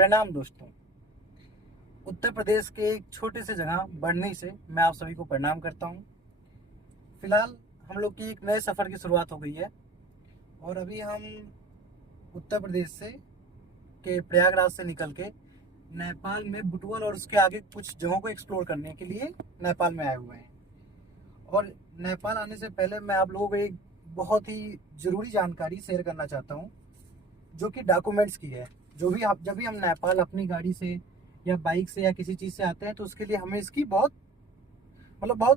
प्रणाम दोस्तों। उत्तर प्रदेश के एक छोटे से जगह बढ़नी से मैं आप सभी को प्रणाम करता हूँ। फिलहाल हम लोग की एक नए सफ़र की शुरुआत हो गई है और अभी हम उत्तर प्रदेश से के प्रयागराज से निकल के नेपाल में बुटवल और उसके आगे कुछ जगहों को एक्सप्लोर करने के लिए नेपाल में आए हुए हैं। और नेपाल आने से पहले मैं आप लोगों को एक बहुत ही ज़रूरी जानकारी शेयर करना चाहता हूँ, जो कि डॉक्यूमेंट्स की है। जब भी हम नेपाल अपनी गाड़ी से या बाइक से या किसी चीज़ से आते हैं तो उसके लिए हमें इसकी बहुत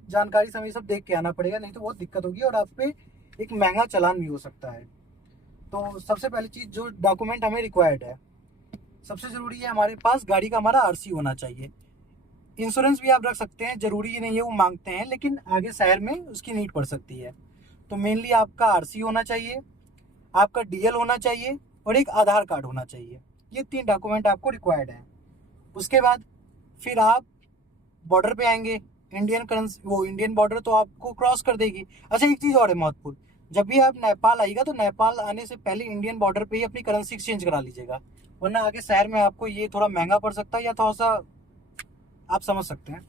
जानकारी से हमें सब देख के आना पड़ेगा, नहीं तो बहुत दिक्कत होगी और आप पे एक महंगा चालान भी हो सकता है। तो सबसे पहली चीज़ जो डॉक्यूमेंट हमें रिक्वायर्ड है, सबसे ज़रूरी है हमारे पास गाड़ी का हमारा आरसी होना चाहिए। इंश्योरेंस भी आप रख सकते हैं, ज़रूरी नहीं है वो मांगते हैं, लेकिन आगे शहर में उसकी नीड पड़ सकती है। तो मेनली आपका आरसी होना चाहिए, आपका डीएल होना चाहिए और एक आधार कार्ड होना चाहिए। ये 3 डॉक्यूमेंट आपको रिक्वायर्ड हैं। उसके बाद फिर आप बॉर्डर पे आएंगे। इंडियन बॉर्डर तो आपको क्रॉस कर देगी। अच्छा, एक चीज़ और है महत्वपूर्ण, जब भी आप नेपाल आइएगा तो नेपाल आने से पहले इंडियन बॉर्डर पे ही अपनी करेंसी एक्सचेंज करा लीजिएगा, वरना आगे शहर में आपको ये थोड़ा महंगा पड़ सकता है या थोड़ा सा आप समझ सकते हैं।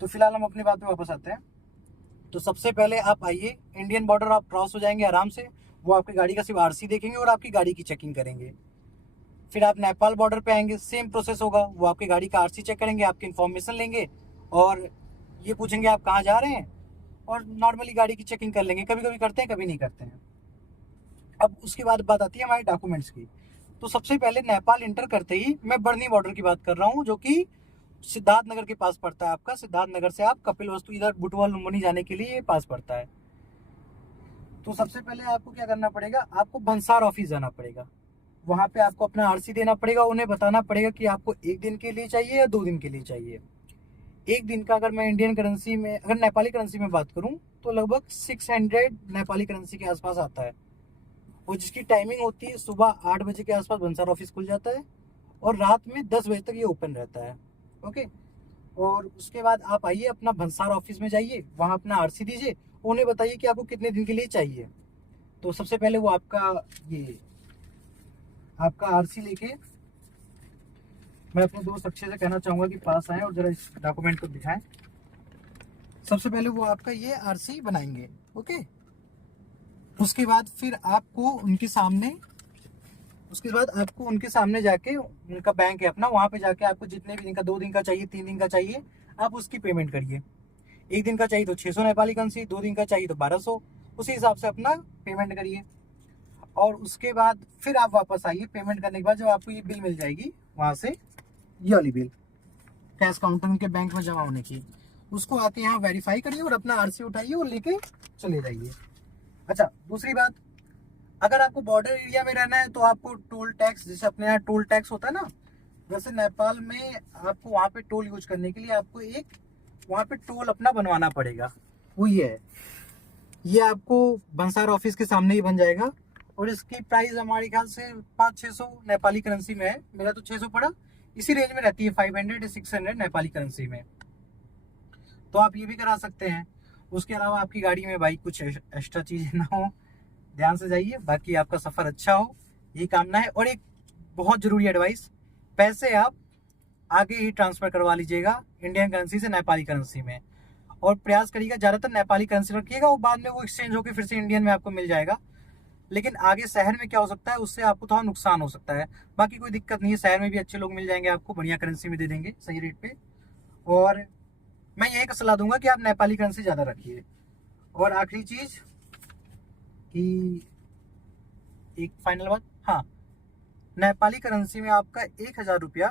तो फिलहाल हम अपनी बात पे वापस आते हैं। तो सबसे पहले आप आइए, इंडियन बॉर्डर आप क्रॉस हो जाएंगे आराम से। वो आपकी गाड़ी का सिर्फ आरसी देखेंगे और आपकी गाड़ी की चेकिंग करेंगे। फिर आप नेपाल बॉर्डर पे आएंगे, सेम प्रोसेस होगा। वो आपकी गाड़ी का आरसी चेक करेंगे, आपकी इन्फॉर्मेशन लेंगे और ये पूछेंगे आप कहाँ जा रहे हैं, और नॉर्मली गाड़ी की चेकिंग कर लेंगे। कभी कभी करते हैं, कभी नहीं करते हैं। अब उसके बाद बात आती है हमारे डॉक्यूमेंट्स की। तो सबसे पहले नेपाल इंटर करते ही मैं बढ़नी बॉर्डर की बात कर रहा हूँ, जो कि सिद्धार्थ नगर के पास पड़ता है। आपका सिद्धार्थ नगर से आप कपिल वस्तु इधर बुटवल लुम्बिनी जाने के लिए ये पास पड़ता है। तो सबसे पहले आपको क्या करना पड़ेगा, आपको भंसार ऑफिस जाना पड़ेगा। वहाँ पे आपको अपना आरसी देना पड़ेगा, उन्हें बताना पड़ेगा कि आपको 1 दिन के लिए चाहिए या 2 दिन के लिए चाहिए। 1 दिन का अगर मैं अगर नेपाली करेंसी में बात करूँ तो लगभग 600 नेपाली करेंसी के आसपास आता है। और जिसकी टाइमिंग होती है सुबह 8 बजे के आसपास भंसार ऑफिस खुल जाता है और रात में 10 बजे तक ये ओपन रहता है। ओके। और उसके बाद आप आइए, अपना भंसार ऑफिस में जाइए, वहाँ अपना आरसी दीजिए, उन्हें बताइए कि आपको कितने दिन के लिए चाहिए। तो सबसे पहले वो आपका आरसी लेके, मैं अपने दोस्त अक्षय से कहना चाहूँगा कि पास आएँ और ज़रा इस डॉक्यूमेंट को दिखाएं। सबसे पहले वो आपका ये आरसी बनाएंगे। ओके। उसके बाद फिर आपको उनके सामने जाके, उनका बैंक है अपना, वहाँ पे जाके आपको जितने भी दिन का, 2 दिन का चाहिए, 3 दिन का चाहिए, आप उसकी पेमेंट करिए। 1 दिन का चाहिए तो 600 नेपाली करेंसी, 2 दिन का चाहिए तो 1200, उसी हिसाब से अपना पेमेंट करिए। और उसके बाद फिर आप वापस आइए। पेमेंट करने के बाद जब आपको ये बिल मिल जाएगी वहाँ से, ये वाली बिल कैश काउंटर के बैंक में जमा होने की, उसको आके यहाँ वेरीफाई करिए और अपना आरसी उठाइए और लेके चले जाइए। अच्छा, दूसरी बात, अगर आपको बॉर्डर एरिया में रहना है तो आपको टोल टैक्स, जैसे अपने यहाँ टोल टैक्स होता है ना, वैसे नेपाल में आपको वहाँ पे टोल यूज करने के लिए आपको एक वहाँ पे टोल अपना बनवाना पड़ेगा। वो ये आपको भंसार ऑफिस के सामने ही बन जाएगा और इसकी प्राइस हमारे ख्याल से 500-600 नेपाली करेंसी में है। मेरा तो 600 पड़ा, इसी रेंज में रहती है, 500 या 600 नेपाली करेंसी में। तो आप ये भी करा सकते हैं। उसके अलावा आपकी गाड़ी में भाई कुछ एक्स्ट्रा चीज़ ना हो, ध्यान से जाइए, बाकी आपका सफ़र अच्छा हो, यही कामना है। और एक बहुत ज़रूरी एडवाइस, पैसे आप आगे ही ट्रांसफ़र करवा लीजिएगा इंडियन करेंसी से नेपाली करेंसी में, और प्रयास करिएगा ज़्यादातर नेपाली करेंसी रखिएगा। वो बाद में वो एक्सचेंज होकर फिर से इंडियन में आपको मिल जाएगा, लेकिन आगे शहर में क्या हो सकता है, उससे आपको थोड़ा नुकसान हो सकता है। बाकी कोई दिक्कत नहीं है, शहर में भी अच्छे लोग मिल जाएंगे, आपको बढ़िया करेंसी में दे देंगे सही रेट पे। और मैं यही सलाह दूंगा कि आप नेपाली करेंसी ज़्यादा रखिए। और आखिरी चीज़ कि एक फाइनल बात, हाँ, नेपाली करेंसी में आपका 1000 रुपया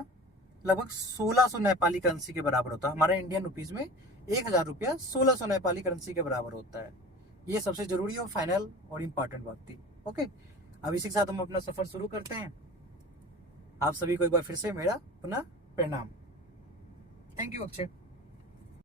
लगभग 1600 नेपाली करेंसी के बराबर होता है। हमारे इंडियन रुपीज़ में 1000 रुपया 1600 नेपाली करेंसी के बराबर होता है। ये सबसे ज़रूरी और फाइनल और इम्पॉर्टेंट बात थी। ओके, अब इसी के साथ हम अपना सफ़र शुरू करते हैं। आप सभी को एक बार फिर से मेरा पुनः प्रणाम। Thank you Akshay.